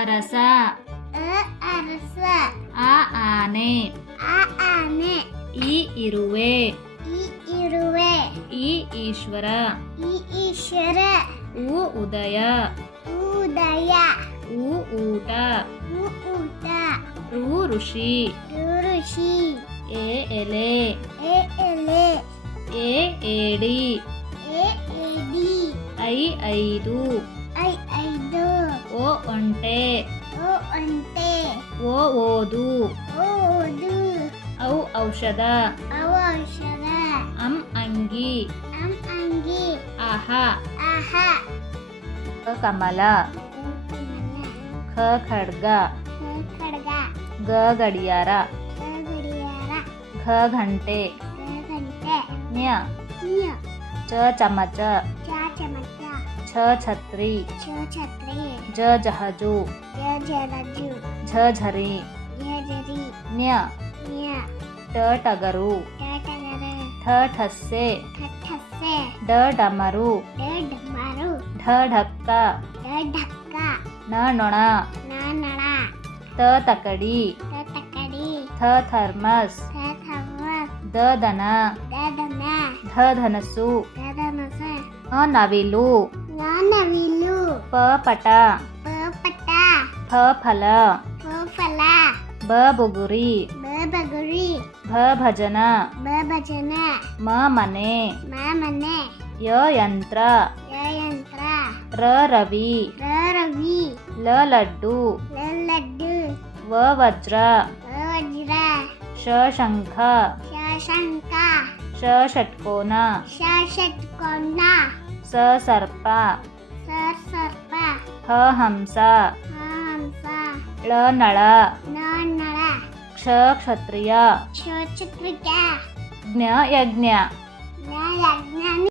ಅರಸ. ಅ ಅರಸ. ಆ ಆನೆ. ಆ ಆನೆ. ಈ ಇರುವೆ. ಈ ಇರುವೆ. ಈ ಈಶ್ವರ. ಈ ಈಶ್ವರ. ಉ ಉದಯ. ಉದಯ. ಉ ಊಟ. ಉ ಊಟ. ರು ಋಷಿ. ಋಷಿ. ಎ ಎಲೆ. ಎ ಎಲೆ. ಎ ಏಡಿ. ಎ ಏಡಿ ಐ ಐದು. ಐ ಐದು. ಓ ಒಂಟೆ ಓ అంటే ఓ ఓదు ఓ ఓదు ఔ ఔషధ ఔ ఔషధ అం అంగి అం అంగి ఆహా ఆహా क कमल ख खडग ग गडियारा घ घंटे च छ छत्री। छ छत्री। ज जहाजू। ज झ झरी। झ झरी। न्य। ट टगरू। ट ठ ठस्से। ठ ठस्से। ड डमरू। ड ढ ढक्का। ढ ढक्का। न नोणा। न त तकडी। त तकडी। थ थर्मस। थ थर्मस। द दना द दना ध धनसु। ध धनसु। अ नावेलू। ನವಿಲು ಪ ಪಟ. ಪ ಪಟ. ಫ ಫಲ. ಫ ಫಲ. ಬ ಬುಗುರಿ. ಬ ಬಗುರಿ. ಭ ಭಜನ. ಬ ಭಜನ. ಮ ಮನೆ. ಮ ಮನೆ. ಯ ಯಂತ್ರ. ಯ ಯಂತ್ರ. ರ ರವಿ. ರ ರವಿ. ಲ ಲಡ್ಡು. ಲ ಲಡ್ಡು. ವ ವಜ್ರ. ವ ವಜ್ರ. ಶ ಶಂಖ. ಶ ಶಂಖ. ಶ ಷಟ್ಕೋನ. ಶ ಷಟ್ಕೋನ. ಸ ಸರ್ಪ ಸರ್ಪ ಹ ಹಂಸ ಳ ನಳ ನಳ ಕ್ಷ ಕ್ಷತ್ರಿಯ ಕ್ಷ ಛತ್ರಿಕ ಜ್ಞ ಯಜ್ಞ